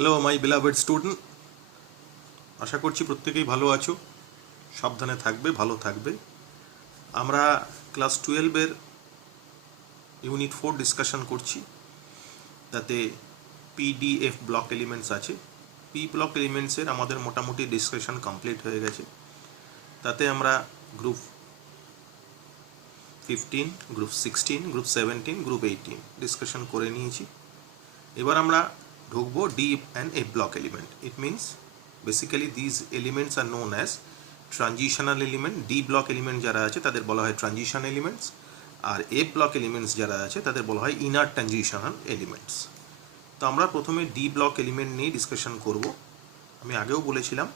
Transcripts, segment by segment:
Hello my beloved student, আশা করছি প্রত্যেকেই ভালো আছো, সাবধানে থাকবে, ভালো থাকবে। আমরা ক্লাস 12-এর ইউনিট 4 ডিসকাশন করছি। তাতে পিডিএফ ব্লক এলিমেন্টস আছে। পি ব্লক এলিমেন্টসের আমাদের মোটামুটি ডিসকাশন কমপ্লিট হয়ে গেছে। তাতে আমরা group 15, group 16, group 17, group 18 discussion করে নিয়েছি। এবার আমরা ঢুকবো D and a block element. It means basically these elements are known as transitional element. D block element যারা আছে তাদের বলা হয় ট্রানজিশন এলিমেন্টস, আর এ ব্লক এলিমেন্টস যারা আছে তাদের বলা হয় ইনার ট্রানজিশনাল এলিমেন্টস। তো আমরা প্রথমে ডি ব্লক এলিমেন্ট নিয়ে ডিসকাশন করব। আমি আগেও বলেছিলাম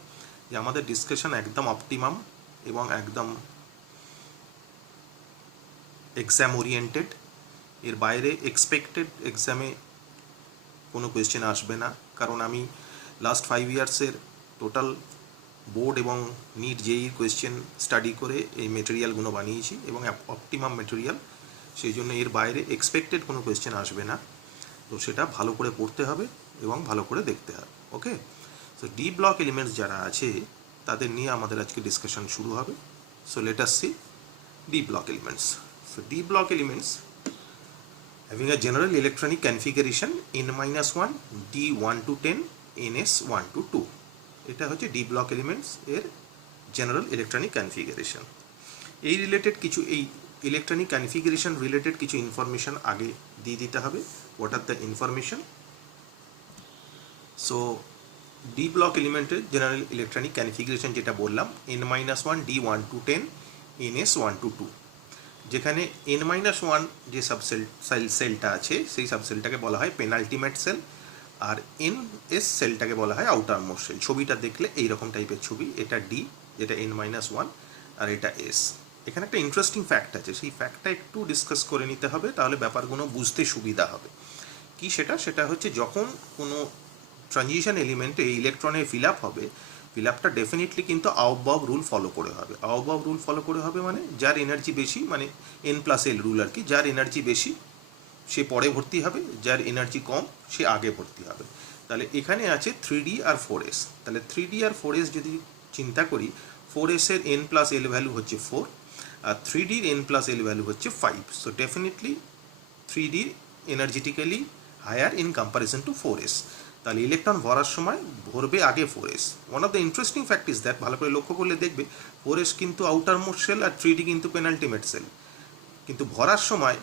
যে আমাদের ডিসকাশন একদম অপটিমাম এবং একদম এক্সাম ওরিয়েন্টেড। এর বাইরে এক্সপেক্টেড এক্সামে কোনো কোয়েশ্চেন আসবে না, কারণ আমি লাস্ট 5 ইয়ার্সের টোটাল বোর্ড এবং নিট জেইর কোয়েশ্চেন স্টাডি করে এই মেটেরিয়ালগুলো বানিয়েছি এবং অপটিমাম মেটেরিয়াল। সেই জন্য এর বাইরে এক্সপেক্টেড কোনো কোয়েশ্চেন আসবে না। তো সেটা ভালো করে পড়তে হবে এবং ভালো করে দেখতে হবে। ওকে, সো ডি ব্লক এলিমেন্টস যারা আছে তাদের নিয়ে আমাদের আজকে ডিসকাশন শুরু হবে। So let us C D block elements. So D block elements having a general electronic configuration n-1 d1 to 10 ns1 to 2. এটা হচ্ছে ডি ব্লক এলিমেন্টস এর জেনারেল ইলেকট্রনিক কনফিগারেশন। এই রিলেটেড কিছু ইলেকট্রনিক কনফিগারেশন রিলেটেড কিছু information আগে দিয়ে দিতে হবে। What are the information? So D block এলিমেন্টের জেনারেল ইলেকট্রনিক কনফিগারেশন যেটা বললাম n-1 d1 to 10 ns1 to 2, যেখানে n-1 যে সেলটা আছে সেই সাবসেলটাকে বলা হয় পেনাল্টিমেট সেল, আর ns সেলটাকে বলা হয় আউটার মোস্ট সেল। ছবিটা দেখলে এইরকম টাইপের ছবি, এটা ডি যেটা n-1 আর এটা এস। এখানে একটা ইন্টারেস্টিং ফ্যাক্ট আছে, সেই ফ্যাক্টটা একটু ডিসকাস করে নিতে হবে, তাহলে ব্যাপারগুলো বুঝতে সুবিধা হবে। কি সেটা হচ্ছে যখন কোনো ট্রানজিশন এলিমেন্টে ইলেকট্রনে ফিল আপ হবে, ফিল আপটা ডেফিনেটলি কিন্তু আউটবাউ রুল ফলো করে হবে। আউটবাউ রুল ফলো করে হবে মানে যার এনার্জি বেশি, মানে n+l রুল আর কি, যার এনার্জি বেশি সে পরে ভর্তি হবে, যার এনার্জি কম সে আগে ভর্তি হবে। তাহলে এখানে আছে 3D আর 4s। তাহলে 3D আর 4s যদি চিন্তা করি, 4s এর n+l ভ্যালু হচ্ছে 4 আর 3Dর n+l ভ্যালু হচ্ছে 5। So definitely 3D energetically higher in comparison to 4s। তাহলে ইলেকট্রন ভরার সময় ভরবে আগে 4s। One of the interesting fact is that, ভালো করে লক্ষ্য করলে দেখবে 4s কিন্তু আউটার মোস্ট সেল আর 3D কিন্তু পেনাল্টিমেট সেল, কিন্তু ভরার সময়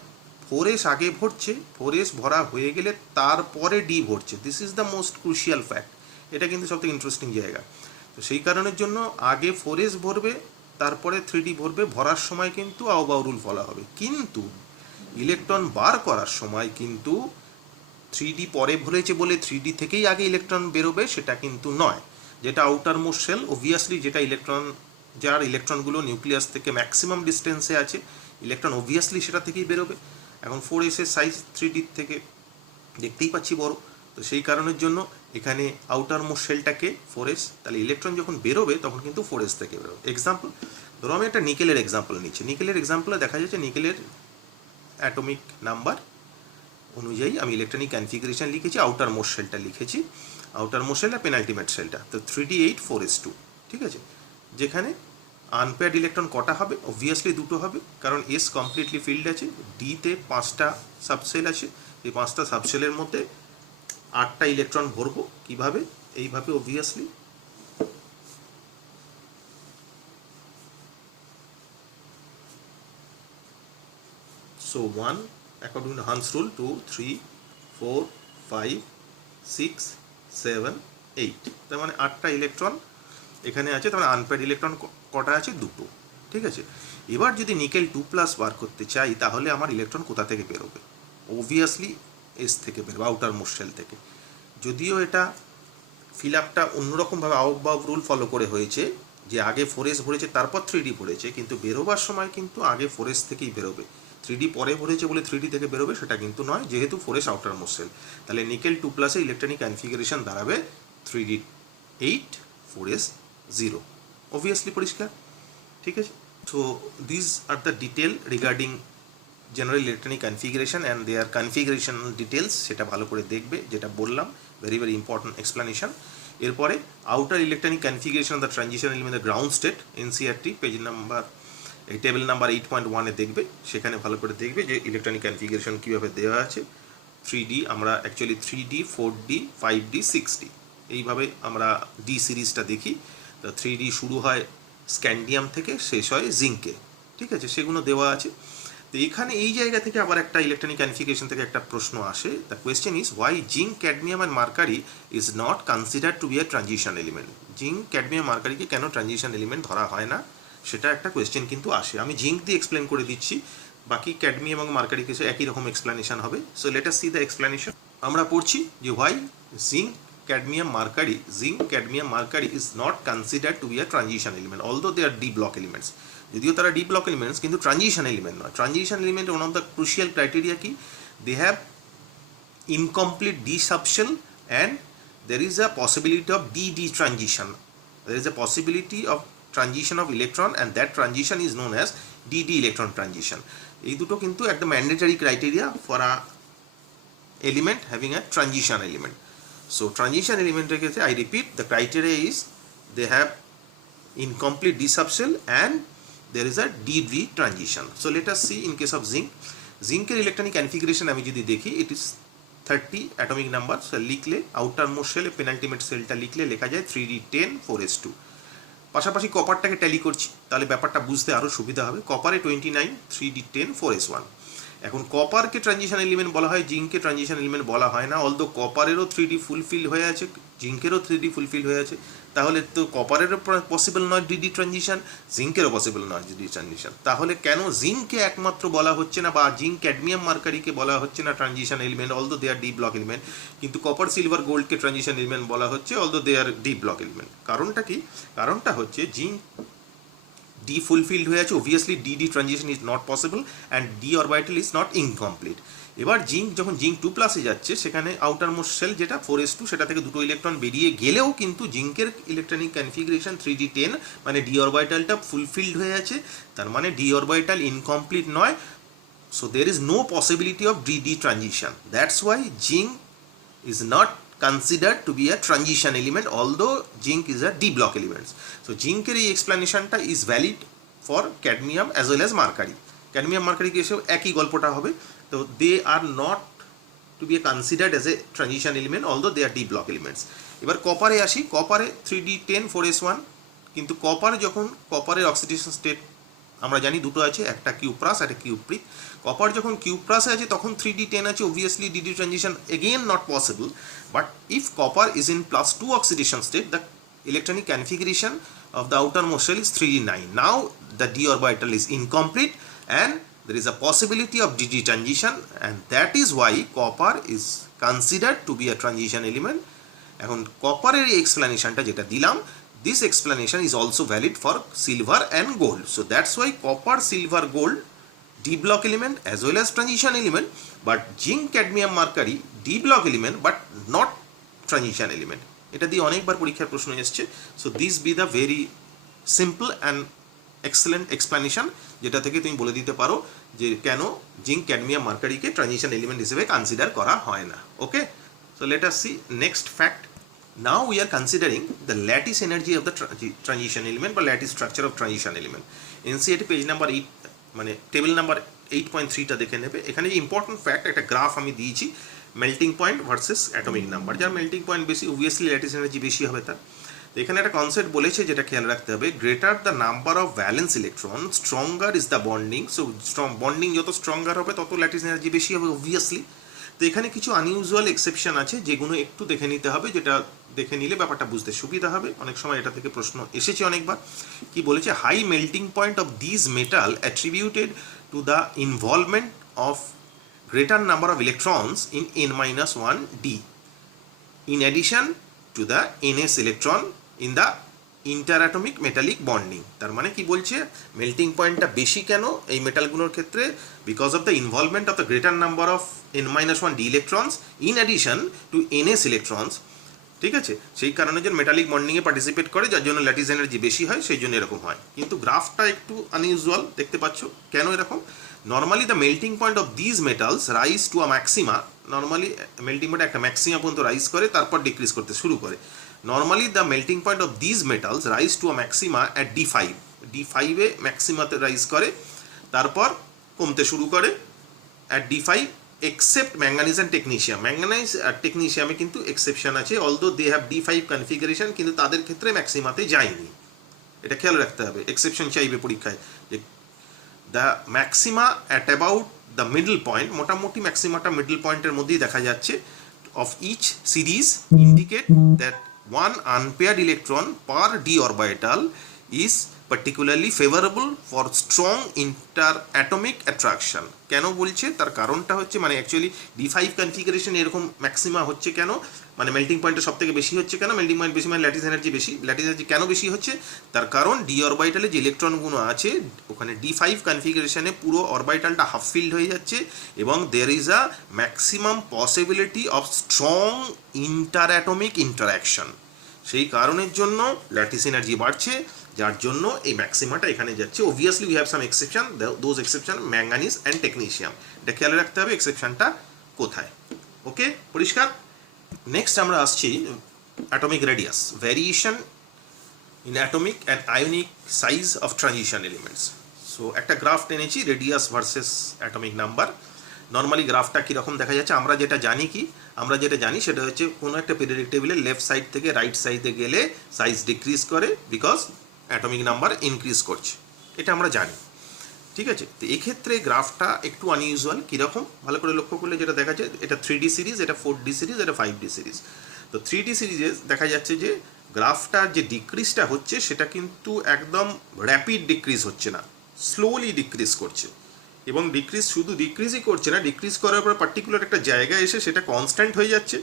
4s আগে ভরছে, 4s ভরা হয়ে গেলে তারপরে ডি ভরছে। This is the most crucial fact. এটা কিন্তু সবথেকে ইন্টারেস্টিং জায়গা। তো সেই কারণের জন্য আগে 4s ভরবে তারপরে 3D ভরবে, ভরার সময় কিন্তু আউটবাউ রুল ফলো হবে। কিন্তু ইলেকট্রন বার করার সময় কিন্তু 3D পরে ভরেছে বলে 3D থেকেই আগে ইলেকট্রন বেরোবে সেটা কিন্তু নয়। যেটা আউটার মোস্ট সেল অবভিয়াসলি, যেটা ইলেকট্রন যার ইলেকট্রনগুলো নিউক্লিয়াস থেকে ম্যাক্সিমাম ডিস্টেন্সে আছে, ইলেকট্রন অবভিয়াসলি সেটা থেকেই বেরোবে। এখন 4s এর সাইজ 3D থেকে দেখতেই পাচ্ছি বড়, তো সেই কারণের জন্য এখানে আউটার মোস্ট সেলটাকে 4s, তাহলে ইলেকট্রন যখন বেরোবে তখন কিন্তু 4s থেকে বেরোবে। এক্সাম্পল ধরো আমি একটা নিকেলের এক্সাম্পল নিচ্ছি। নিকেলের এক্সাম্পলে দেখা যাচ্ছে নিকেলের অ্যাটমিক নাম্বার অনুযায়ী আমি ইলেকট্রনিক কনফিগারেশন লিখেছি, আউটার মোস্ট সেলটা লিখেছি, আউটার মোস্ট সেল আর পেনাল্টিমেট সেলটা, তো 3D8 4s2। ঠিক আছে, যেখানে আনপেয়ার্ড ইলেকট্রন কটা হবে? অবভিয়াসলি দুটো হবে, কারণ এস কমপ্লিটলি ফিল্ড আছে, ডিতে 5টা সাবসেল আছে, এই 5টা সাবসেলের মধ্যে 8টা ইলেকট্রন ভরবো। কিভাবে? এইভাবে obviously. So 1 according to Hans rule, 2 3 4 5 6 7 8, তার মানে 8টা ইলেকট্রন এখানে আছে। তার মানে আনপেয়ার্ড ইলেকট্রন কটা আছে? দুটো। ঠিক আছে, এবার যদি নিকেল 2+ বার করতে চাই তাহলে আমার ইলেকট্রন কোথা থেকে বেরোবে? অবভিয়াসলি এস থেকে বেরোবে, আউটার মোস্ট সেল থেকে। যদিও এটা ফিল আপটা অন্যরকমভাবে আউটবাউ রুল ফলো করে হয়েছে, যে আগে 4s ভরেছে তারপর 3D ভরেছে, কিন্তু বেরোবার সময় কিন্তু আগে 4s থেকেই বেরোবে। 3D পরে ভরেছে বলে 3D থেকে বেরোবে সেটা কিন্তু নয়, যেহেতু 4s আউটার মোস্ট সেল। তাহলে নিকেল 2+ এর ইলেকট্রনিক কনফিগারেশন দাঁড়াবে 3D8 4s0। অবভিয়াসলি পরিষ্কার। ঠিক আছে, so this are the detail regarding general electronic configuration and their configurational details, সেটা ভালো করে দেখবে, যেটা বললাম ভেরি ভেরি ইম্পর্টেন্ট এক্সপ্লানেশন। এরপরে outer electronic configuration of the transition element the ground state, NCERT page number এই টেবিল নাম্বার 8.1-এ দেখবে, সেখানে ভালো করে দেখবে যে ইলেকট্রনিক কনফিগারেশন কীভাবে দেওয়া আছে। 3D, আমরা actually 3D, 4D, 5D, 6D এইভাবে আমরা ডি সিরিজটা দেখি। তো 3D শুরু হয় স্ক্যান্ডিয়াম থেকে, শেষ হয় জিঙ্কে, ঠিক আছে, সেগুলো দেওয়া আছে। তো এখানে এই জায়গা থেকে আবার একটা ইলেকট্রনিক কনফিগারেশন থেকে একটা প্রশ্ন আসে। The question is why zinc, cadmium and mercury is not considered to be a transition element. Zinc, cadmium, মার্কারিকে কেন ট্রানজিশন এলিমেন্ট ধরা হয় না, সেটা একটা কোয়েশ্চেন কিন্তু আসে। আমি জিঙ্ক দিয়ে এক্সপ্লেন করে দিচ্ছি, বাকি ক্যাডমিয়াম এবং মার্কারি কিছু একই রকম এক্সপ্লেনেশন হবে। So let us C the explanation. আমরা পড়ছি যে why zinc, cadmium, mercury is not considered to be a transition element, although they are d block elements. যদিও তারা d block elements, কিন্তু ট্রানজিশন এলিমেন্ট নয়। Transition element one of the crucial criteria কি, they have incomplete d subshell and there is a possibility of d transition. There is a possibility of transition of electron and that transition is known as d electron transition. এই দুটো কিন্তু একদম mandatory criteria for a element having a transition element. So transition element, I repeat, the criteria is they have incomplete d subshell and there is a d transition. So let us see in case of zinc. Zinc electronic configuration আমি যদি দেখি, it is 30 atomic number. So লিখলে outermost shell penultimate cellটা লিখলে লেখা যায় 3d10 4s2। পাশাপাশি কপারটাকে tally করছি, তাহলে ব্যাপারটা বুঝতে আরও সুবিধা হবে। কপারে 29 3d10 4s1। এখন কপারকে ট্রানজিশন এলিমেন্ট বলা হয়, জিঙ্ককে ট্রানজিশন এলিমেন্ট বলা হয় না। অলদো কপারেরও 3D ফুলফিল হয়ে আছে, জিঙ্কেরও 3D ফুলফিল হয়ে আছে, তাহলে তো কপারেরও পসিবল নয় ডিডি ট্রানজিশন, জিঙ্কেরও পসিবল নয় ডিডি ট্রানজিশন। তাহলে কেন জিঙ্ককে একমাত্র বলা হচ্ছে না, বা জিঙ্ক, ক্যাডমিয়াম, মার্কারিকে বলা হচ্ছে না transition element, although they are D block element, কিন্তু কপার, সিলভার, গোল্ডকে ট্রানজিশন এলিমেন্ট বলা হচ্ছে, although they are D block element? কারণটা কি? কারণটা হচ্ছে জিঙ্ক d fulfilled হয়ে আছে, obviously d transition is not possible and d orbital is not incomplete. এবার জিঙ্ক, যখন জিঙ্ক 2+ যাচ্ছে, সেখানে আউটার মোস্ট শেল যেটা 4s2, সেটা থেকে দুটো ইলেকট্রন বেরিয়ে গেলেও কিন্তু জিঙ্কের ইলেকট্রনিক কনফিগারেশন 3d10, মানে d অরবিটালটা ফুলফিলড হয়ে আছে, তার মানে d অরবিটাল ইনকমপ্লিট নয়। So there is no possibility of d transition. That's why zinc is not considered to be a transition element, although zinc is a d block element. So zinc এর এই এক্সপ্লেনেশনটা is valid for cadmium as well as mercury. cadmium, mercury কে এসেও একই গল্পটা হবে। তো they are not to be considered as a transition element, although they are d block elements. এবার কপারে আসি। কপারে 3d10 4s1, কিন্তু কপার যখন, কপারের অক্সিডেশন স্টেট আমরা জানি দুটো আছে, একটা কিউপ্রাস, একটা কিউপ্রিক। কপার যখন কিউপ্রাসে আছে তখন 3d10 আছে, obviously d transition again not possible. But if copper is in +2 oxidation state, the electronic configuration of the outermost shell is 3d9. Now the d orbital is incomplete and there is a possibility of d transition, and that is why copper is considered to be a transition element. এখন কপারের এই এক্সপ্লেনেশনটা যেটা দিলাম, this explanation is also valid for silver and gold. So that's why copper, silver, gold d block element as well as transition element, but zinc, cadmium, mercury d block element but not transition element. এটা দিয়ে অনেকবার পরীক্ষার প্রশ্ন এসেছে। So this be the very simple and excellent explanation, যেটা থেকে তুমি বলে দিতে পারো যে কেন জিঙ্ক, ক্যাডমিয়াম, মার্কারিকে ট্রানজিশন এলিমেন্ট হিসেবে কনসিডার করা হয় না। Okay, so let us see next fact. Now we are considering the lattice energy of the transition element বা lattice structure of transition element. NCERT page number 8, মানে table number 8.3টা দেখে নেবে। এখানে important fact, একটা graph আমি দিয়েছি, melting point versus atomic number. যার melting point বেশি, অবভিয়াসলি ল্যাটিস এনার্জি বেশি হবে তার। তো এখানে একটা কনসেপ্ট বলেছে যেটা খেয়াল রাখতে হবে, greater the number of valence electron stronger is the bonding. So bonding যত স্ট্রঙ্গার হবে তত ল্যাটিস এনার্জি বেশি হবে, অবভিয়াসলি। তো এখানে কিছু আনইউজুয়াল এক্সেপশন আছে, যেগুলো একটু দেখে নিতে হবে, যেটা দেখে নিলে ব্যাপারটা বুঝতে সুবিধা হবে। অনেক সময় এটা থেকে প্রশ্ন এসেছে অনেকবার। কি বলেছে, high melting point of this metal attributed to the involvement of greater number of electrons in n-1d in addition to the ns electron in the interatomic metallic bonding. তার মানে কি বলছে, মেল্টিং পয়েন্টটা বেশি কেন এই মেটালগুলোর ক্ষেত্রে, because of the involvement of the greater number of n-1d electrons in addition to ns electrons। ঠিক আছে, সেই কারণে যে মেটালিক বন্ডিংয়ে পার্টিসিপেট করে, যার জন্য ল্যাটিস এনার্জি বেশি হয়, সেই জন্য এরকম হয়। কিন্তু গ্রাফটা একটু আনইউজুয়াল দেখতে পাচ্ছ, কেন এরকম? Normally the melting point of these metals rise to a maxima, normally melting point একটা ম্যাক্সিমা পর্যন্ত রাইজ করে তারপর ডিক্রিজ করতে শুরু করে। Normally the melting point of these metals rise to a maxima at D5 ম্যাক্সিমাতে রাইজ করে, তারপর কমতে শুরু করে at D5 except manganese and technetium. Manganese আর টেকনিশিয়ামে কিন্তু এক্সেপশন আছে, although they have D5 configuration, কিন্তু তাদের ক্ষেত্রে ম্যাক্সিমাতে যায়নি। এটা খেয়াল রাখতে হবে, এক্সেপশন চাইবে পরীক্ষায় যে the maxima at about the middle point, মোটামুটি ম্যাক্সিমাটা মিডল পয়েন্টের মধ্যেই দেখা যাচ্ছে, of each series indicate that one unpaired electron per d orbital is particularly favorable for strong interatomic attraction। কেন বলছে? তার কারণটা হচ্ছে মানে অ্যাকচুয়ালি D5 কনফিগারেশন এরকম ম্যাক্সিমা হচ্ছে কেন, মানে মেল্টিং পয়েন্টটা সব থেকে বেশি হচ্ছে কেন, মেল্টিং পয়েন্ট বেশি মানে ল্যাটিস এনার্জি বেশি, ল্যাটিস এনার্জি কেন বেশি হচ্ছে? তার কারণ ডি অরবাইটালে যে ইলেকট্রনগুলো আছে ওখানে D5 কনফিগারেশনে পুরো অরবাইটালটা হাফ ফিল্ড হয়ে যাচ্ছে এবং there is a maximum possibility of strong interatomic interaction. সেই কারণের জন্য ল্যাটিস এনার্জি বাড়ছে, যার জন্য এই ম্যাক্সিমাটা এখানে যাচ্ছে। Obviously we have some exception, those exception manganese and technetium. এটা খেয়াল রাখতে হবে এক্সেপশনটা কোথায়। ওকে, পরিষ্কার? নেক্সট আমরা আসছি atomic radius, variation in atomic and ionic size of transition elements. So একটা গ্রাফ টেনেছি radius versus atomic number. Normally গ্রাফটা কীরকম দেখা যাচ্ছে? আমরা যেটা জানি সেটা হচ্ছে কোনো একটা পিরিয়ডিক টেবিলের লেফট সাইড থেকে রাইট সাইডে গেলে সাইজ ডিক্রিজ করে বিকজ অ্যাটমিক নাম্বার ইনক্রিজ করছে, এটা আমরা জানি। ঠিক আছে, তো এক্ষেত্রে গ্রাফটা একটু আনইউজুয়াল। কীরকম? ভালো করে লক্ষ্য করলে যেটা দেখা যায়, এটা 3D সিরিজ, এটা 4D সিরিজ, এটা 5D সিরিজ। তো 3D সিরিজে দেখা যাচ্ছে যে গ্রাফটার যে ডিক্রিজটা হচ্ছে সেটা কিন্তু একদম র্যাপিড ডিক্রিজ হচ্ছে না, স্লোলি ডিক্রিজ করছে। এবং ডিক্রিজ শুধু ডিক্রিজই করছে না, ডিক্রিজ করার পর পার্টিকুলার একটা জায়গায় এসে সেটা কনস্ট্যান্ট হয়ে যাচ্ছে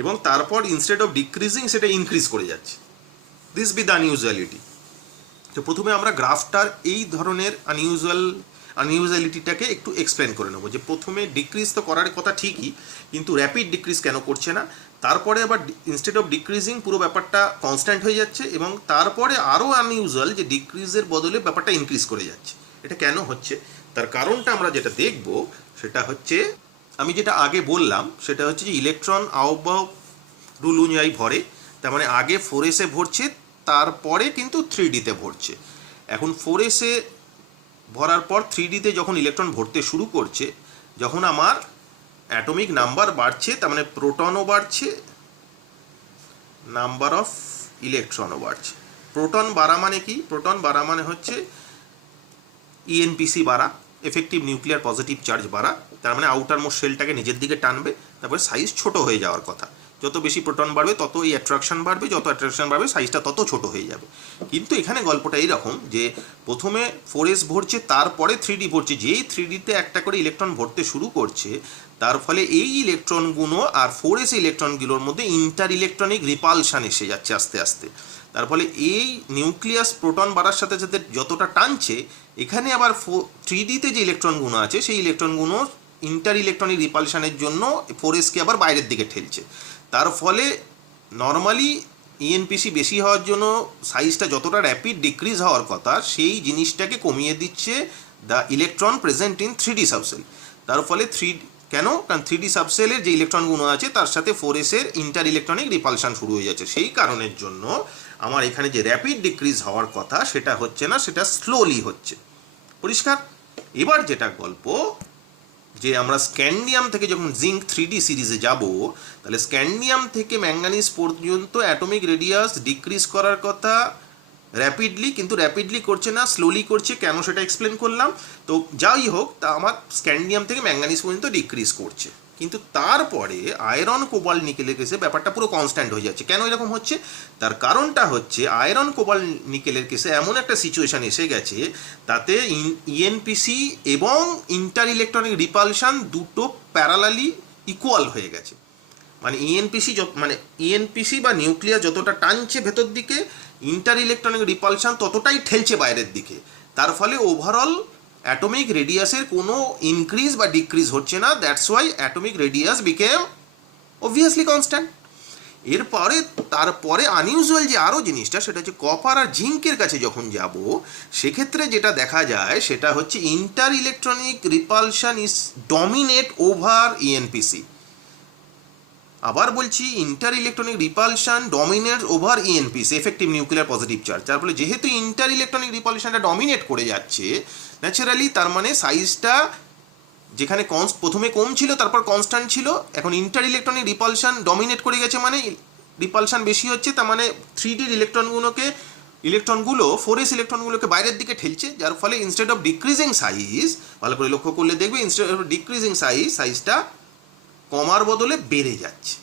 এবং তারপর ইনস্টেড অফ ডিক্রিজিং সেটা ইনক্রিজ করে যাচ্ছে। This be the unusuality. তো প্রথমে আমরা গ্রাফটার এই ধরনের আনইউজুয়ালিটিটাকে একটু এক্সপ্লেন করে নেবো, যে প্রথমে ডিক্রিজ তো করার কথা ঠিকই, কিন্তু র্যাপিড ডিক্রিজ কেন করছে না, তারপরে আবার ইনস্টেড অফ ডিক্রিজিং পুরো ব্যাপারটা কনস্ট্যান্ট হয়ে যাচ্ছে এবং তারপরে আরও আনইউজুয়াল যে ডিক্রিজের বদলে ব্যাপারটা ইনক্রিজ করে যাচ্ছে। এটা কেন হচ্ছে? তার কারণটা আমরা যেটা দেখব সেটা হচ্ছে, আমি যেটা আগে বললাম সেটা হচ্ছে যে ইলেকট্রন আহ্বায়ক রুল অনুযায়ী ভরে, তার মানে আগে 4s-এ ভরছে, তারপরে কিন্তু 3D-তে ভরছে। এখন 4s-এ ভরার পর 3D-তে যখন ইলেকট্রন ভরতে শুরু করছে, যখন আমার অ্যাটমিক নাম্বার বাড়ছে, তার মানে প্রোটনও বাড়ছে, নাম্বার অফ ইলেকট্রনও বাড়ছে। প্রোটন বাড়া মানে কি? প্রোটন বাড়া মানে হচ্ছে ENPC বাড়া, এফেক্টিভ নিউক্লিয়ার পজিটিভ চার্জ বাড়া, তার মানে আউটার মোস্ট শেলটাকে নিজের দিকে টানবে, তারপরে সাইজ ছোট হয়ে যাওয়ার কথা। যত বেশি প্রোটন বাড়বে তত এই অ্যাট্রাকশন বাড়বে, যত অ্যাট্রাকশন বাড়বে সাইজটা তত ছোট হয়ে যাবে। কিন্তু এখানে গল্পটা এইরকম যে প্রথমে 4s ভরছে, তারপরে 3D ভরছে। যেই 3D-তে একটা করে ইলেকট্রন ভরতে শুরু করছে, তার ফলে এই ইলেকট্রনগুলো আর 4s ইলেকট্রনগুলোর মধ্যে ইন্টার ইলেকট্রনিক রিপালশন এসে যাচ্ছে আস্তে আস্তে। তার ফলে এই নিউক্লিয়াস প্রোটন বাড়ার সাথে সাথে যতটা টানছে, এখানে আবার 3D-তে যে ইলেকট্রনগুলো আছে সেই ইলেকট্রনগুলো ইন্টার ইলেকট্রনিক রিপালশনের জন্য 4s-কে আবার বাইরের দিকে ঠেলছে। তার ফলে নর্মালি ENPC বেশি হওয়ার জন্য সাইজটা যতটা র্যাপিড ডিক্রিজ হওয়ার কথা, সেই জিনিসটাকে কমিয়ে দিচ্ছে the electron present in 3D subshell. তার ফলে কেন? কারণ 3D সাবসেলের যে ইলেকট্রনগুলো আছে তার সাথে 4s-এর ইন্টার ইলেকট্রনিক রিপালশন শুরু হয়ে যাচ্ছে। সেই কারণের জন্য আমার এখানে যে র্যাপিড ডিক্রিজ হওয়ার কথা সেটা হচ্ছে না, সেটা স্লোলি হচ্ছে। পরিষ্কার? এবার যেটা গল্প, যে আমরা স্ক্যান্ডিয়াম থেকে যখন জিঙ্ক 3D সিরিজে যাব, তাহলে স্ক্যান্ডিয়াম থেকে ম্যাঙ্গানিজ পর্যন্ত অ্যাটমিক রেডিয়াস ডিক্রিজ করার কথা র্যাপিডলি, কিন্তু র্যাপিডলি করছে না, স্লোলি করছে। কেন সেটা এক্সপ্লেন করলাম। তো যাই হোক, তা আমার স্ক্যান্ডিয়াম থেকে ম্যাঙ্গানিজ পর্যন্ত ডিক্রিজ করছে, কিন্তু তারপরে আয়রন কোবাল্ট নিকেলের কেসে ব্যাপারটা পুরো কনস্ট্যান্ট হয়ে যাচ্ছে। কেন এরকম হচ্ছে? তার কারণটা হচ্ছে আয়রন কোবাল্ট নিকেলের কেসে এমন একটা সিচুয়েশান এসে গেছে, তাতে ENPC এবং ইন্টার ইলেকট্রনিক রিপালশন দুটো প্যারালালি ইকুয়াল হয়ে গেছে। মানে ENPC বা নিউক্লিয়াস যতটা টানছে ভেতর দিকে, ইন্টার ইলেকট্রনিক রিপালশন ততটাই ঠেলছে বাইরের দিকে। তার ফলে ওভারঅল অ্যাটমিক রেডিয়াসের কোনো ইনক্রিজ বা ডিক্রিজ হচ্ছে না। That's why atomic radius became obviously constant. এরপরে তারপরে আনইউজুয়াল যে আরও জিনিসটা সেটা হচ্ছে কপার আর জিঙ্কের কাছে যখন যাব সেক্ষেত্রে যেটা দেখা যায় সেটা হচ্ছে inter electronic repulsion is dominate over ENPC. আবার বলছি, inter electronic repulsion dominate over ENPC, effective nuclear positive charge. যার ফলে যেহেতু ইন্টার ইলেকট্রনিক রিপালশনটা ডমিনেট করে যাচ্ছে ন্যাচারালি, তার মানে সাইজটা যেখানে প্রথমে কম ছিল তারপর কনস্ট্যান্ট ছিল, এখন ইন্টার ইলেকট্রনিক রিপালশন ডমিনেট করে গেছে মানে রিপালশন বেশি হচ্ছে, তার মানে 3D ইলেকট্রনগুলো 4s ইলেকট্রনগুলোকে বাইরের দিকে ঠেলছে, যার ফলে ইনস্টেড অফ ডিক্রিজিং সাইজ, ভালো করে লক্ষ্য করলে দেখবে ইনস্টেড অফ ডিক্রিজিং সাইজটা কমার বদলে বেড়ে যাচ্ছে।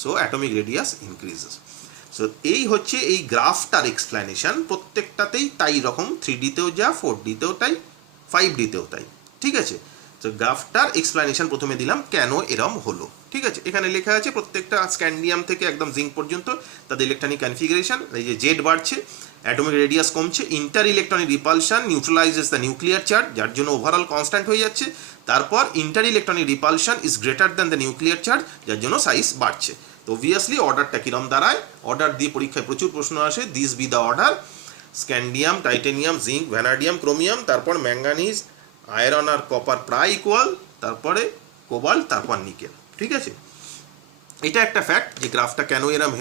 So atomic radius increases. So এই হচ্ছে এই গ্রাফটার এক্সপ্লেনেশন, প্রত্যেকটাতেই তাই রকম, 3Dতেও যা, 4Dতেও তাই, 5Dতেও তাই। ঠিক আছে, তো গ্রাফটার এক্সপ্লেনেশন প্রথমে দিলাম কেন এরম হলো। ঠিক আছে, এখানে লেখা আছে প্রত্যেকটা স্ক্যান্ডিয়াম থেকে একদম জিঙ্ক পর্যন্ত তাদের ইলেকট্রনিক কনফিগারেশন, এই যে জেড বাড়ছে, অ্যাটমিক রেডিয়াস কমছে, inter electronic repulsion neutralises the nuclear charge, যার জন্য ওভারঅল কনস্ট্যান্ট হয়ে যাচ্ছে, তারপর inter electronic repulsion is greater than the nuclear charge, যার জন্য সাইজ বাড়ছে। তো অবভিয়াসলি অর্ডারটা কিরম দাঁড়ায়, অর্ডার দিয়ে পরীক্ষায় প্রচুর প্রশ্ন আসে, this be the order: scandium, titanium, zinc, vanadium, chromium, তারপর ম্যাঙ্গানিজ, আয়রন আর কপার প্রায় ইকুয়াল, তারপরে কোবাল্ট, তারপর নিকেল। ঠিক আছে, এটা একটা ফ্যাক্ট যে গ্রাফটা কেন এরম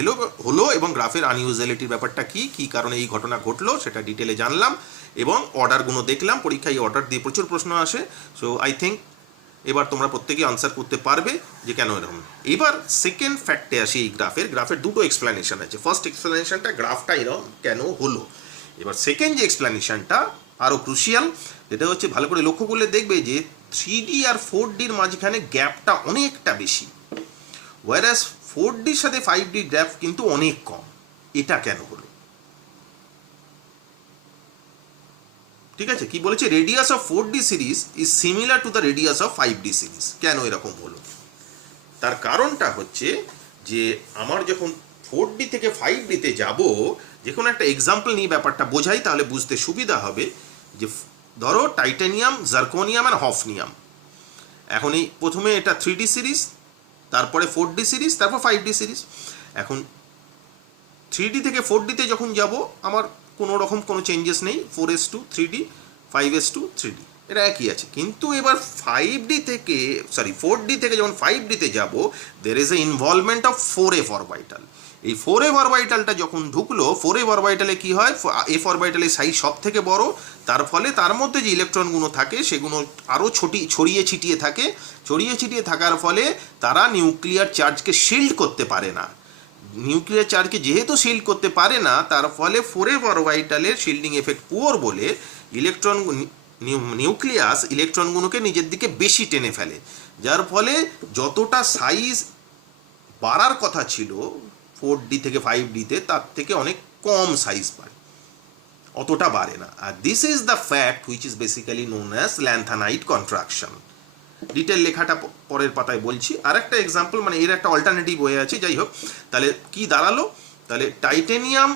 হলো এবং গ্রাফের আনইউজুয়ালিটির ব্যাপারটা কী কারণে এই ঘটনা ঘটলো সেটা ডিটেলে জানলাম এবং অর্ডারগুলো দেখলাম, পরীক্ষায় অর্ডার দিয়ে প্রচুর প্রশ্ন আসে। সো আই থিঙ্ক এবার তোমরা প্রত্যেকেই আনসার করতে পারবে যে কেন এরকম। এবার সেকেন্ড ফ্যাক্টে আসি, এই গ্রাফের দুটো এক্সপ্লেনেশন আছে। ফার্স্ট এক্সপ্লেনেশনটা গ্রাফটা এরকম কেন হলো, এবার সেকেন্ড যে এক্সপ্লেনেশনটা আরও ক্রুশিয়াল, যেটা হচ্ছে ভালো করে লক্ষ্য করলে দেখবে যে 3D আর 4Dর মাঝখানে গ্যাপটা অনেকটা বেশি, ওয়ারাস 4Dর সাথে 5D গ্যাপ কিন্তু অনেক কম। এটা কেন হলো? ঠিক আছে, কি বলেছে, radius of 4D series is similar to the radius of 5D series. কেন এরকম হলো? তার কারণটা হচ্ছে যে আমার যখন 4D থেকে 5Dতে যাব, যে কোনো একটা এক্সাম্পল নিয়ে ব্যাপারটা বোঝাই তাহলে বুঝতে সুবিধা হবে। যে ধরো টাইটানিয়াম, জার্কোনিয়াম আর হফনিয়াম, এখন এই প্রথমে এটা 3D সিরিজ, তারপরে 4D সিরিজ, তারপর 5D সিরিজ। এখন 3D থেকে 4Dতে যখন যাব আমার কোনো রকম কোনো চেঞ্জেস নেই, 4s2 3D, 5s2 3D, এটা একই আছে। কিন্তু এবার 4D থেকে যখন 5Dতে যাব, there is a involvement of 4f orbital. এই 4f অরবিটালটা যখন ঢুকলো, 4f অরবিটালে কি হয়, f অরবিটালের সাইজ সব থেকে বড়, তার ফলে তার মধ্যে যে ইলেকট্রনগুলো থাকে সেগুলো আরও ছড়িয়ে ছিটিয়ে থাকার ফলে তারা নিউক্লিয়ার চার্জকে শিল্ড করতে পারে না। নিউক্লিয়ার চার্জকে যেহেতু শিল্ড করতে পারে না, তার ফলে 4f অরবিটালের শিল্ডিং এফেক্ট পুয়ার বলে নিউক্লিয়াস ইলেকট্রনগুলোকে নিজের দিকে বেশি টেনে ফেলে, যার ফলে যতটা সাইজ বাড়ার কথা ছিল 4D থেকে 5Dতে তার থেকে অনেক কম সাইজ বাড়ে, অতটা বাড়ে না। আর this is the fact which is basically known as lanthanide contraction. Detail লেখাটা পরের পাতায় বলছি। আর একটা এক্সাম্পল, মানে এর একটা অল্টারনেটিভ হয়ে আছে। যাই হোক, তাহলে কি দাঁড়ালো, তাহলে টাইটেনিয়াম,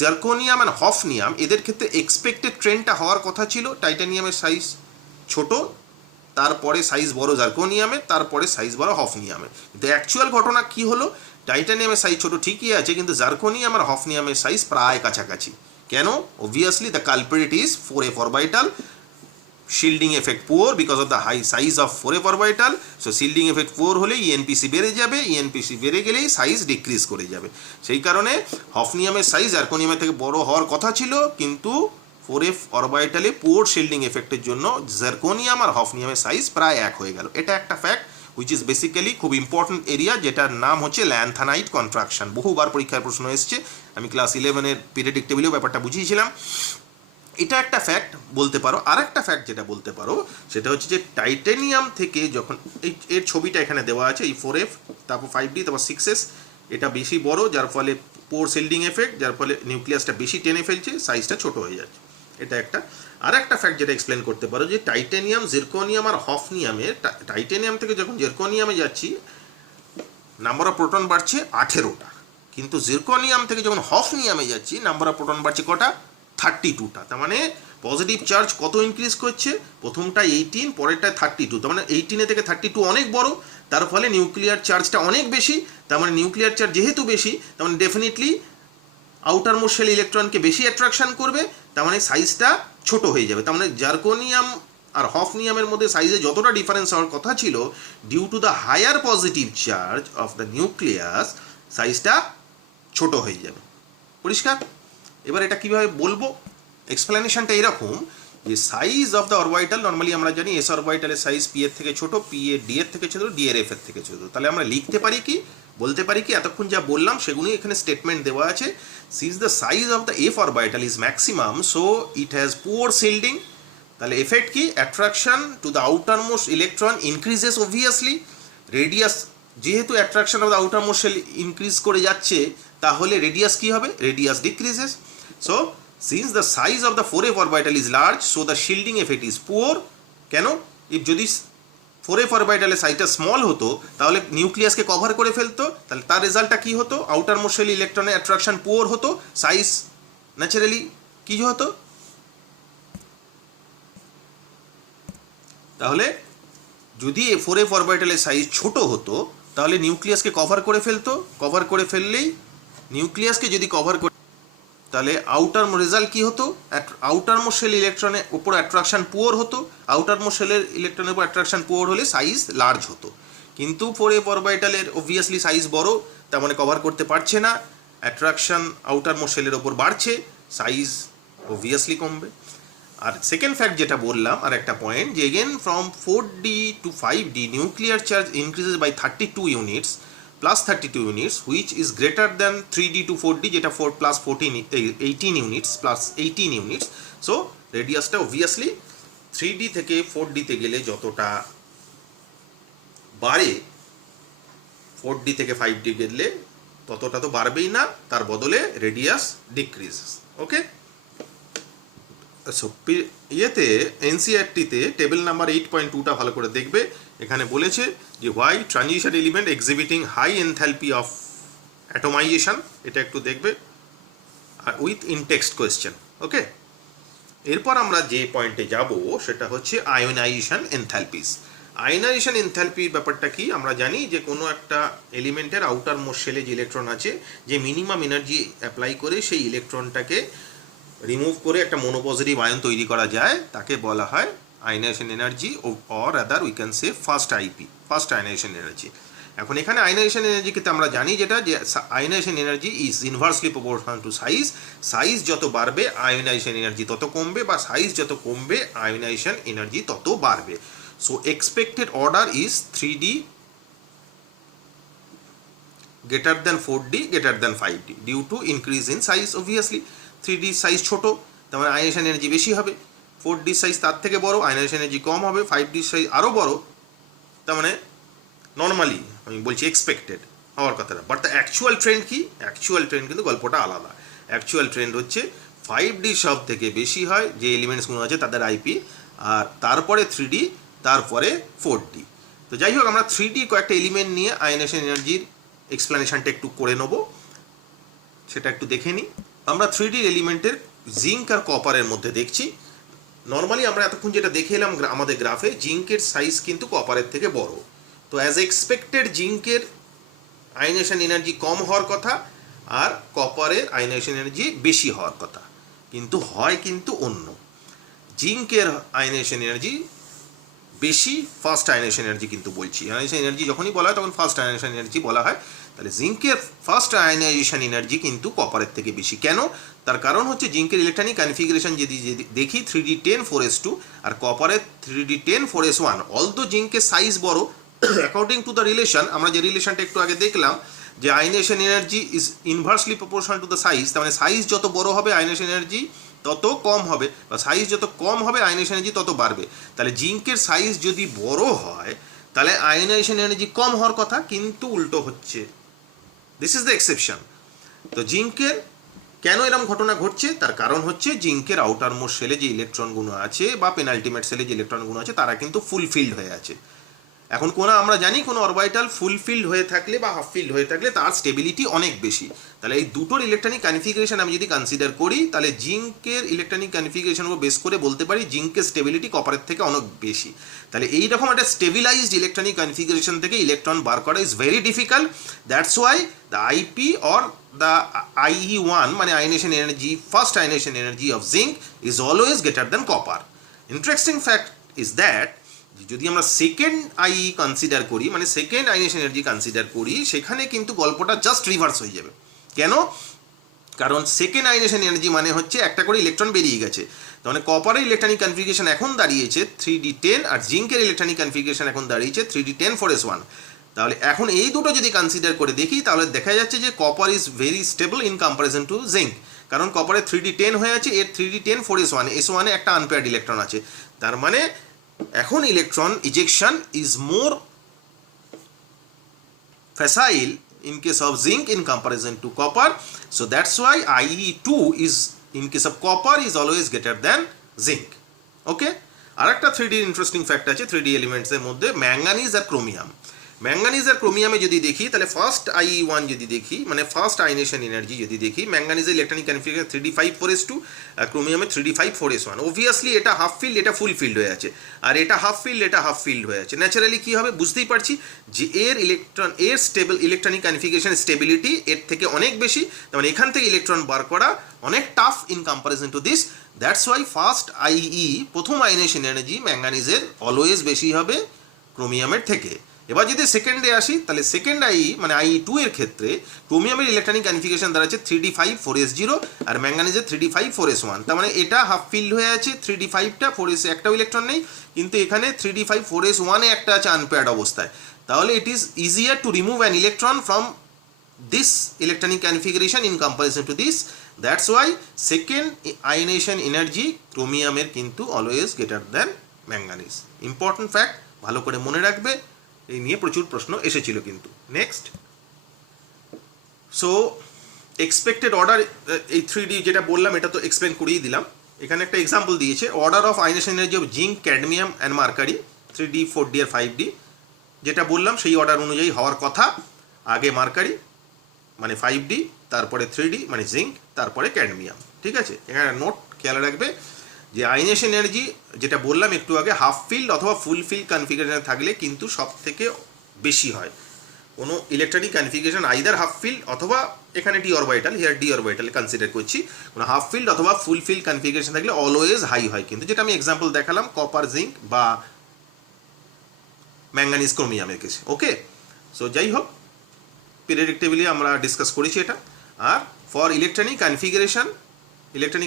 জার্কোনিয়াম আর হফনিয়াম, এদের ক্ষেত্রে এক্সপেক্টেড ট্রেন্ডটা হওয়ার কথা ছিল টাইটানিয়ামের সাইজ ছোট, তারপরে সাইজ বড় জার্কোনিয়ামের, তারপরে সাইজ বড় হফনিয়ামের। কিন্তু অ্যাকচুয়াল ঘটনা কি হলো, টাইটানিয়ামের সাইজ ছোট ঠিকই আছে, কিন্তু জার্কোনিয়াম আর হফনিয়ামের সাইজ প্রায় কাছাকাছি। কেন? Obviously the culprit is 4f orbital, shielding effect poor because of the high size of 4f orbital. So shielding effect poor হলে ENPC বেড়ে যাবে, ENPC বেড়ে গেলেই সাইজ ডিক্রিজ করে যাবে। সেই কারণে হফনিয়ামের সাইজ জার্কোনিয়ামের থেকে বড় হওয়ার কথা ছিল, কিন্তু 4f অরবিটালে পোর শিল্ডিং এফেক্টের জন্য জার্কোনিয়াম আর হফনিয়ামের সাইজ প্রায় এক হয়ে গেল। এটা একটা ফ্যাক্ট হুইচ ইজ বেসিক্যালি খুব ইম্পর্টেন্ট এরিয়া, যেটার নাম হচ্ছে ল্যান্থানাইট কন্ট্রাকশন। বহুবার পরীক্ষার প্রশ্ন এসছে, আমি ক্লাস 11-এর পিরিয়ডিক টেবিলেও ব্যাপারটা বুঝিয়েছিলাম। এটা একটা ফ্যাক্ট বলতে পারো। আর একটা ফ্যাক্ট যেটা বলতে পারো সেটা হচ্ছে যে টাইটেনিয়াম থেকে যখন এর ছবিটা এখানে দেওয়া আছে, এই 4f, তারপর 5D, তারপর 6s, এটা বেশি বড়, যার ফলে পোর শিল্ডিং এফেক্ট, যার ফলে নিউক্লিয়াসটা বেশি টেনে ফেলছে, সাইজটা ছোট হয়ে যাচ্ছে। এটা একটা। আর একটা ফ্যাক্ট যেটা এক্সপ্লেন করতে পারো যে টাইটেনিয়াম, জিরকোনিয়াম আর হফনিয়ামের, টাইটেনিয়াম থেকে যখন জিরকোনিয়ামে যাচ্ছি নাম্বার অফ প্রোটন বাড়ছে 18টা, কিন্তু জিরকোনিয়াম থেকে যখন হফনিয়ামে যাচ্ছি নাম্বার অফ প্রোটন বাড়ছে কটা, 32টা। তার মানে পজিটিভ চার্জ কত ইনক্রিজ করছে, প্রথমটা 18, পরেরটা 32, তার মানে 18 থেকে 32 অনেক বড়, তার ফলে নিউক্লিয়ার চার্জটা অনেক বেশি, তার মানে নিউক্লিয়ার চার্জ যেহেতু বেশি, তার মানে ডেফিনেটলি আউটার মোস্ট শেল ইলেকট্রনকে বেশি অ্যাট্রাকশন করবে, তার মানে সাইজটা ছোট হয়ে যাবে। তার মানে জার্কোনিয়াম আর হফনিয়ামের মধ্যে সাইজে যতটা ডিফারেন্স হওয়ার কথা ছিল, due to the higher positive charge of the nucleus, সাইজটা ছোট হয়ে যাবে। পরিষ্কার? এবার এটা কিভাবে বলবো, এক্সপ্লেনেশনটা এরকম যে size of the orbital, normally আমরা জানি এস অরবিটালের সাইজ পি এর থেকে ছোট, পি এর ডি এর থেকে ছোট, ডি এর এফ এর থেকে ছোট। তাহলে আমরা লিখতে পারি কি, বলতে পারি কি, এতক্ষণ যা বললাম সেগুলোই এখানে স্টেটমেন্ট দেওয়া আছে। Since the size of the F orbital is maximum, so it has poor shielding. তাহলে এফেক্ট কি, attraction to the outermost electron increases obviously. Radius, যেহেতু attraction of the outermost shell increase করে যাচ্ছে, তাহলে radius কি হবে, radius decreases. So since the size of the 4f orbital is large, so the shielding effect is poor. কেন, যদি 4f অরবিটালের সাইজটা স্মল হতো তাহলে নিউক্লিয়াসকে কভার করে ফেলতো, তাহলে তার রেজাল্টটা কি হতো, আউটার মোস্ট শেল ইলেকট্রনের অ্যাট্রাকশন পুয়ার হতো, সাইজ ন্যাচারালি কি হতো। তাহলে যদি 4f অরবিটালের সাইজ ছোট হতো তাহলে নিউক্লিয়াসকে কভার করে ফেলতো, কভার করে ফেললেই নিউক্লিয়াসকে যদি কভার করে, তাহলে আউটার রেজাল্ট কি হতো, আউটার মোস্ট শেল ইলেকট্রনের উপর অ্যাট্রাকশন পুয়ার হতো। আউটার মোস্ট শেলের ইলেকট্রনের উপর অ্যাট্রাকশন পুয়ার হলে সাইজ লার্জ হতো। কিন্তু 4f অরবিটালের অবভিয়াসলি সাইজ বড়, তার মানে কভার করতে পারছে না, অ্যাট্রাকশন আউটার মোস্ট শেলের ওপর বাড়ছে, সাইজ অবভিয়াসলি কমবে। আর সেকেন্ড ফ্যাক্ট যেটা বললাম, আর একটা পয়েন্ট, যে again from 4d to 5d nuclear charge increases by 32 units plus 32 units which is greater than 3d to 4d, যেটা 4 plus 18 units plus 18 units. So রেডিয়াসটা অবভিয়াসলি 3d থেকে 4d তে গেলে যতটা বাড়ে, 4d থেকে 5d গেলে ততটা তো বাড়বেই না, তার বদলে রেডিয়াস ডিক্রিজেস। ওকে, ইয়েতে এনসিআরটিতে টেবিল নাম্বার 8.2টা ভালো করে দেখবে। এখানে বলেছে যে why transition element exhibiting high enthalpy of atomisation, এটা একটু দেখবে, আর উইথ ইনটেক্সট কোয়েশ্চেন। ওকে, এরপর আমরা যে পয়েন্টে যাব সেটা হচ্ছে আয়োনাইজেশন এনথ্যালপিস। আয়োনাইজেশন এনথ্যালপির ব্যাপারটা কি, আমরা জানি যে কোনো একটা এলিমেন্টের আউটার মোস্ট শেলে যে ইলেকট্রন আছে, যে মিনিমাম এনার্জি অ্যাপ্লাই করে সেই ইলেকট্রনটাকে রিমুভ করে একটা মোনোপজিটিভ আয়ন তৈরি করা যায়, তাকে বলা হয় ionisation energy, or rather we can say first IP, first ionisation energy. এখন এখানে আয়নাইজেশন এনার্জিকে আমরা জানি যেটা, যে ionisation energy is inversely proportional to size. Size যত বাড়বে আয়নাইজেশন এনার্জি তত কমবে, বা সাইজ যত কমবে আয়নাইজেশন এনার্জি তত বাড়বে। So expected order is 3d greater than 4d greater than 5d due to increase in size. Obviously 3d size ছোট, তার মানে আয়নাইজেশন এনার্জি বেশি হবে, 4d সাইজ তার থেকে বড়, আয়নাইজেশন এনার্জি কম হবে, 5d সাইজ আরও বড়, তার মানে নর্মালি আমি বলছি এক্সপেক্টেড হওয়ার কথাটা। বাট দ্য অ্যাকচুয়াল ট্রেন্ড কি, অ্যাকচুয়াল ট্রেন্ড কিন্তু গল্পটা আলাদা। অ্যাকচুয়াল ট্রেন্ড হচ্ছে 5d সব থেকে বেশি হয় যে এলিমেন্টসগুলো আছে তাদের আইপি, আর তারপরে 3d, তারপরে 4d। তো যাই হোক, আমরা 3d কয়েকটা এলিমেন্ট নিয়ে আয়নাইজেশন এনার্জির এক্সপ্লেনেশনটা একটু করে নেব, সেটা একটু দেখে নিই। আমরা 3d এলিমেন্টের জিঙ্ক আর কপারের মধ্যে দেখছি। নর্মালি আমরা এতক্ষণ যেটা দেখে এলাম আমাদের গ্রাফে, জিঙ্কের সাইজ কিন্তু কপারের থেকে বড়। তো অ্যাজ এক্সপেক্টেড জিঙ্কের আয়নাইজেশন এনার্জি কম হওয়ার কথা, আর কপারের আয়নাইজেশন এনার্জি বেশি হওয়ার কথা, কিন্তু হয় কিন্তু অন্য। জিঙ্কের আয়নাইজেশন এনার্জি বেশি, ফার্স্ট আয়নাইজেশন এনার্জি কিন্তু বলছি। আয়নাইজেশন এনার্জি যখনই বলা হয় তখন ফার্স্ট আয়নাইজেশন এনার্জি বলা হয়। তাহলে জিঙ্কের ফার্স্ট আয়নাইজেশন এনার্জি কিন্তু কপারের থেকে বেশি। কেন? তার কারণ হচ্ছে জিঙ্কের ইলেকট্রনিক কনফিগারেশন যদি দেখি 3d10 আর কপারের 3d10 অলদো জিঙ্কের সাইজ বড়, অ্যাকর্ডিং টু দ্য রিলেশন, আমরা যে রিলেশনটা একটু আগে দেখলাম যে ionisation energy is inversely proportional to the size, তার মানে সাইজ যত বড় হবে আয়নাইজেশন এনার্জি তত কম হবে, বা সাইজ যত কম হবে আয়নাইজেশন এনার্জি তত বাড়বে। তাহলে জিঙ্কের সাইজ যদি বড় হয় তাহলে আয়নাইজেশন এনার্জি কম হওয়ার কথা, কিন্তু উল্টো হচ্ছে। This is the exception. তো জিঙ্কের কেন এরকম ঘটনা ঘটছে, তার কারণ হচ্ছে জিঙ্কের আউটার মোস্ট শেলে যে ইলেকট্রনগুলো আছে বা পেনাল্টিমেট সেলে যে ইলেকট্রনগুলো আছে তারা কিন্তু ফুলফিলড হয়ে আছে। এখন কোনো আমরা জানি কোনো অরবিটাল ফুলফিল্ড হয়ে থাকলে বা হাফ ফিল্ড হয়ে থাকলে তার স্টেবিলিটি অনেক বেশি। তাহলে এই দুটোর ইলেকট্রনিক কনফিগারেশন আমি যদি কনসিডার করি তাহলে জিঙ্কের ইলেকট্রনিক কনফিগারেশন উপর বেস করে বলতে পারি জিঙ্কের স্টেবিলিটি কপারের থেকে অনেক বেশি। তাহলে এইরকম একটা স্টেবিলাইজড ইলেকট্রনিক কনফিগারেশন থেকে ইলেকট্রন বার করা is very difficult. That's why the IP or the IE1 মানে ionisation energy, first ionisation energy of zinc is always greater than copper. Interesting fact is that যদি আমরা সেকেন্ড IE কনসিডার করি, মানে second আয়নেশন energy consider করি, সেখানে কিন্তু গল্পটা just reverse হয়ে যাবে। কেন? কারণ সেকেন্ড আয়নেশন এনার্জি মানে হচ্ছে একটা করে ইলেকট্রন বেরিয়ে গেছে। তার মানে কপারের ইলেকট্রনিক কনফিগারেশন এখন দাঁড়িয়েছে 3d10 আর জিঙ্কের ইলেকট্রনিক কনফিগারেশন এখন দাঁড়িয়েছে 3d10 4s1। তাহলে এখন এই দুটো যদি কনসিডার করে দেখি তাহলে দেখা যাচ্ছে যে copper is very stable in comparison two zinc. কারণ কপারের 3d10 হয়ে আছে, এর 3d10 4s1, s1 এ একটা আনপেয়ার্ড ইলেকট্রন আছে। তার মানে এখন electron ejection is more facile in case of zinc in comparison to copper. So that's why IE2 is in case of copper is always greater than zinc. Okay, আরেকটা 3D interesting fact আছে 3D এলিমেন্টসের মধ্যে, manganese আর chromium. Manganese আর ক্রোমিয়ামে যদি দেখি তাহলে first IE1 যদি দেখি, মানে first ionisation energy যদি দেখি, ম্যাঙ্গানিজের ইলেকট্রনিক কনফিগারেশন 3d5 4s2 আর ক্রোমিয়ামে 3d5 4s1। অবভিয়াসলি এটা হাফ ফিল্ড, এটা ফুল ফিল্ড হয়ে আছে, আর এটা হাফ ফিল্ড, এটা হাফ ফিল্ড হয়ে আছে। ন্যাচারালি কী হবে বুঝতেই পারছি যে এর স্টেবল ইলেকট্রনিক কনফিগারেশন স্টেবিলিটি এর থেকে অনেক বেশি। যেমন এখান থেকে ইলেকট্রন বার করা অনেক tough in comparison to this. That's why first IE প্রথম আয়নেশন এনার্জি ম্যাঙ্গানিজের অলওয়েজ বেশি হবে ক্রোমিয়ামের থেকে। এবার যদি সেকেন্ডে আসি তাহলে সেকেন্ড IE মানে IE2 এর ক্ষেত্রে ক্রোমিয়ামের ইলেকট্রনিক কনফিগারেশন দাঁড়াচ্ছে 3d5 4s0 আর ম্যাঙ্গানিজের 3d5 4s1। তার মানে এটা হাফ ফিল্ড হয়ে আছে, 3d5টা 4s একটাও ইলেকট্রন নেই, কিন্তু এখানে 3d5 4s1 এ একটা আছে আনপেয়ার্ড অবস্থায়। তাহলে it is easier to remove an electron from this electronic configuration in comparison to this. That's why second ionization energy chromium এর কিন্তু always greater than manganese. Important fact, ভালো করে মনে রাখবে, এই নিয়ে প্রচুর প্রশ্ন এসেছিল কিন্তু। নেক্সট, সো এক্সপেক্টেড অর্ডার, এই 3D যেটা বললাম এটা তো এক্সপ্লেন করিয়ে দিলাম। এখানে একটা এক্সাম্পল দিয়েছে, order of ionisation energy of zinc, cadmium and mercury 3D 4D আর 5D, যেটা বললাম সেই অর্ডার অনুযায়ী হওয়ার কথা। আগে মার্কারি মানে 5D, তারপরে 3D মানে জিঙ্ক, তারপরে ক্যাডমিয়াম। ঠিক আছে, এখানে নোট খেয়াল রাখবে যে আয়নেশন এনার্জি যেটা বললাম একটু আগে, হাফ ফিল্ড অথবা ফুল ফিল্ড কনফিগারেশন থাকলে কিন্তু সব থেকে বেশি হয়। কোনো electronic configuration either half field অথবা এখানে D orbital, here D orbital consider করছি, কোনো হাফ ফিল্ড অথবা ফুল ফিল্ড কনফিগারেশন থাকলে অলওয়েজ হাই হয় কিন্তু, যেটা আমি এক্সাম্পল দেখালাম কপার জিঙ্ক বা ম্যাঙ্গানিজ ক্রোমিয়ামের কেসে। ওকে, সো যাই হোক পিরিয়ডিক টেবিলে আমরা ডিসকাস করেছি এটা। আর ফর ইলেকট্রনিক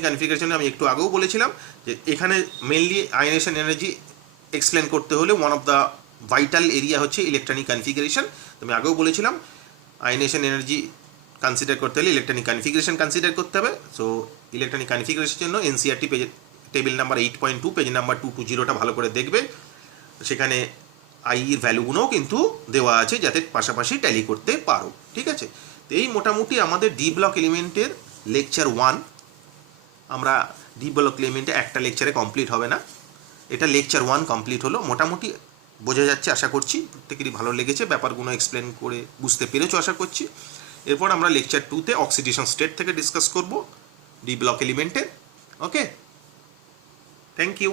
কনফিগারেশনে আমি একটু আগেও বলেছিলাম যে এখানে মেনলি আয়নেশন এনার্জি এক্সপ্লেন করতে হলে one of the vital area হচ্ছে ইলেকট্রনিক কনফিগারেশন। আমি আগেও বলেছিলাম আয়নেশন এনার্জি কনসিডার করতে হলে ইলেকট্রনিক কনফিগারেশন কনসিডার করতে হবে। সো ইলেকট্রনিক কনফিগারেশনের জন্য NCERT page table number 8.2 page number 220টা ভালো করে দেখবে, সেখানে IEর ভ্যালুগুলোও কিন্তু দেওয়া আছে যাতে পাশাপাশি ট্যালি করতে পারো। ঠিক আছে, তো এই মোটামুটি আমাদের ডি ব্লক এলিমেন্টের লেকচার 1। আমরা ডি ব্লক এলিমেন্টে একটা লেকচারে কমপ্লিট হবে না, এটা লেকচার 1 কমপ্লিট হলো। মোটামুটি বোঝা যাচ্ছে আশা করছি, প্রত্যেকেরই ভালো লেগেছে, ব্যাপারগুলো এক্সপ্লেন করে বুঝতে পেরেছো আশা করছি। এরপর আমরা লেকচার 2তে অক্সিডেশন স্টেট থেকে ডিসকাস করব ডি ব্লক এলিমেন্টের। ওকে, থ্যাংক ইউ।